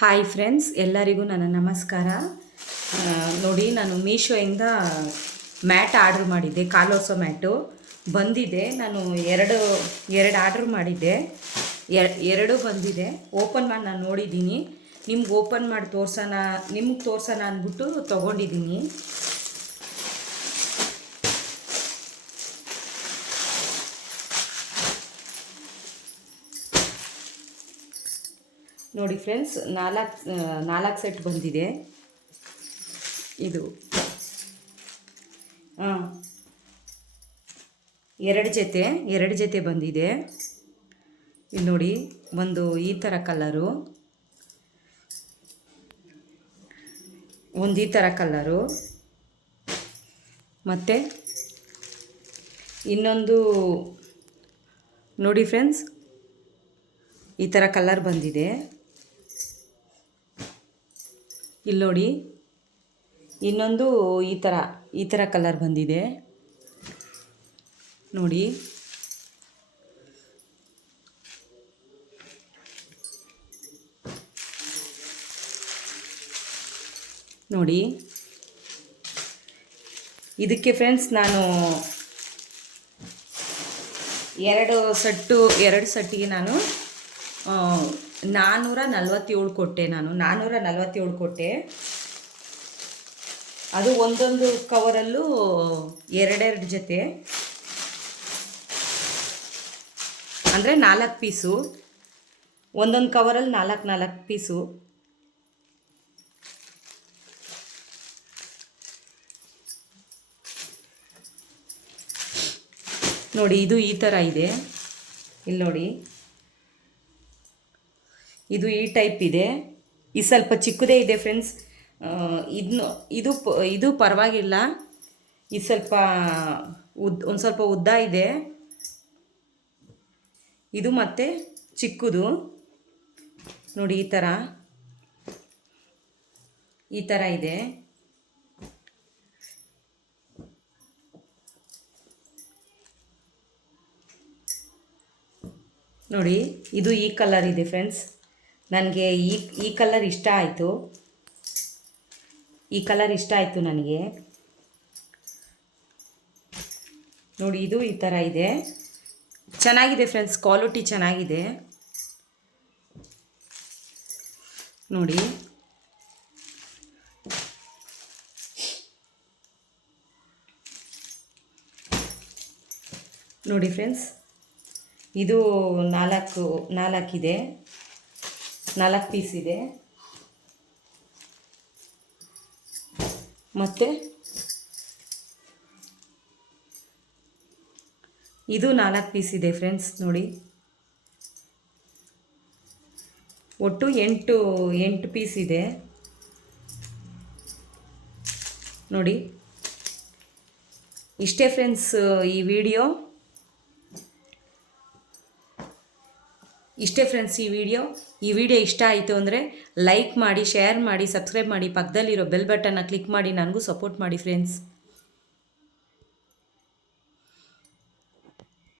Hi friends, ಎಲ್ಲರಿಗೂ ನನ್ನ ನಮಸ್ಕಾರ. ನೋಡಿ, ನಾನು ಮೀಶೋಯಿಂದ ಮ್ಯಾಟ್ ಆರ್ಡ್ರ್ ಮಾಡಿದ್ದೆ, ಕಾಲೊರೆಸೋ ಮ್ಯಾಟು ಬಂದಿದೆ. ನಾನು ಎರಡು ಆರ್ಡ್ರ್ ಮಾಡಿದ್ದೆ, ಎರಡು ಬಂದಿದೆ. ಓಪನ್ ಮಾಡಿ ನಾನು ನೋಡಿದ್ದೀನಿ. ನಿಮ್ಗೆ ಓಪನ್ ಮಾಡಿ ತೋರ್ಸೋಣ ಅಂದ್ಬಿಟ್ಟು ತೊಗೊಂಡಿದ್ದೀನಿ. ನೋಡಿ ಫ್ರೆಂಡ್ಸ್, ನಾಲ್ಕು ಸೆಟ್ ಬಂದಿದೆ. ಇದು ಎರಡು ಜೊತೆ ಬಂದಿದೆ. ಇಲ್ಲಿ ನೋಡಿ, ಒಂದು ಈ ಥರ ಕಲರು, ಒಂದು ಈ ಥರ ಕಲರು, ಮತ್ತು ಇನ್ನೊಂದು ನೋಡಿ ಫ್ರೆಂಡ್ಸ್, ಈ ಥರ ಕಲರ್ ಬಂದಿದೆ. ಇಲ್ಲಿ ನೋಡಿ, ಇನ್ನೊಂದು ಈ ಥರ ಕಲರ್ ಬಂದಿದೆ ನೋಡಿ. ನೋಡಿ, ಇದಕ್ಕೆ ಫ್ರೆಂಡ್ಸ್ ನಾನು ಎರಡು ಸೆಟ್ಟಿಗೆ ನಾನು 447 ಕೊಟ್ಟೆ. 447 ಕೊಟ್ಟೆ. ಅದು ಒಂದೊಂದು ಕವರಲ್ಲೂ ಎರಡೆರಡು ಜೊತೆ, ಅಂದರೆ 4 ಪೀಸು. ಒಂದೊಂದು ಕವರಲ್ಲಿ 4 ಪೀಸು. ನೋಡಿ, ಇದು ಈ ಥರ ಇದೆ. ಇಲ್ಲಿ ನೋಡಿ, ಇದು ಈ ಟೈಪ್ ಇದೆ. ಇದು ಸ್ವಲ್ಪ ಚಿಕ್ಕದೇ ಇದೆ ಫ್ರೆಂಡ್ಸ್. ಇದು ಪರವಾಗಿಲ್ಲ. ಇದು ಸ್ವಲ್ಪ ಒಂದು ಸ್ವಲ್ಪ ಉದ್ದ ಇದೆ. ಇದು ಮತ್ತೆ ಚಿಕ್ಕದು ನೋಡಿ, ಈ ಥರ ಇದೆ. ನೋಡಿ, ಇದು ಈ ಕಲರ್ ಇದೆ ಫ್ರೆಂಡ್ಸ್. ನನಗೆ ಈ ಕಲರ್ ಇಷ್ಟ ಆಯಿತು. ನನಗೆ ನೋಡಿ, ಇದು ಈ ಥರ ಇದೆ. ಚೆನ್ನಾಗಿದೆ ಫ್ರೆಂಡ್ಸ್, ಕ್ವಾಲಿಟಿ ಚೆನ್ನಾಗಿದೆ ನೋಡಿ. ನೋಡಿ ಫ್ರೆಂಡ್ಸ್, ಇದು 4 ಇದೆ. 4 ಪೀಸ್ ಇದೆ. ಮತ್ತು ಇದು 4 ಪೀಸ್ ಇದೆ ಫ್ರೆಂಡ್ಸ್. ನೋಡಿ, ಒಟ್ಟು 8 ಪೀಸ್ ಇದೆ ನೋಡಿ. ಇಷ್ಟೇ ಫ್ರೆಂಡ್ಸ್ ಈ ವಿಡಿಯೋ. ಈ ವಿಡಿಯೋ ಇಷ್ಟ ಆಯಿತು ಅಂದರೆ ಲೈಕ್ ಮಾಡಿ, ಶೇರ್ ಮಾಡಿ, ಸಬ್ಸ್ಕ್ರೈಬ್ ಮಾಡಿ, ಪಕ್ಕದಲ್ಲಿರೋ ಬೆಲ್ ಬಟನ್ನ ಕ್ಲಿಕ್ ಮಾಡಿ ನನಗೂ ಸಪೋರ್ಟ್ ಮಾಡಿ ಫ್ರೆಂಡ್ಸ್.